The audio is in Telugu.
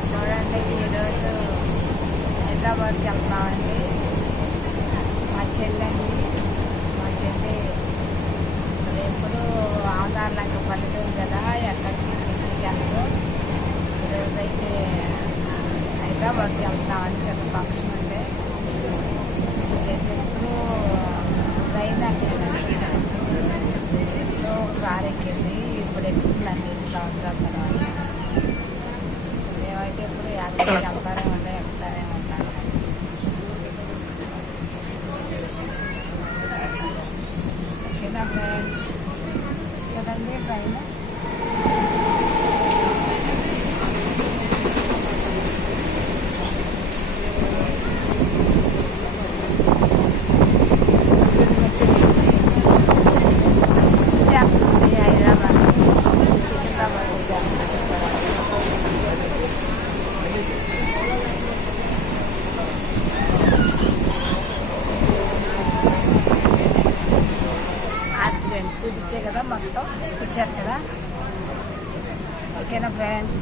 చూడండి, ఈరోజు హైదరాబాద్కి వెళ్తామండి. మా చెల్లండి, మా చెల్లి ఎప్పుడు ఆధార్లంక పల్లెటూరు కదా, ఎక్కడికి సిటీకి వెళ్ళదు. ఈరోజు అయితే హైదరాబాద్కి వెళ్తామని చిన్న ఫంక్షన్ ఉంటే చెల్లి ఎప్పుడు ట్రైన్ ఎక్కలేదండి. సో ఒకసారి ఎక్కింది, ఇప్పుడు ఎక్కుతుందండి 2 సంవత్సరాల తర్వాత. మేమైతే ఇప్పుడు యాత్రకి వెళ్తానే ఉంటాం, ఎక్కుతానే ఉంటాం. ఓకేనా ఫ్రెండ్స్, చూడండి ట్రైన్. చూపించే కదా, మొత్తం చూసారు కదా. ఓకేనా ఫ్రెండ్స్.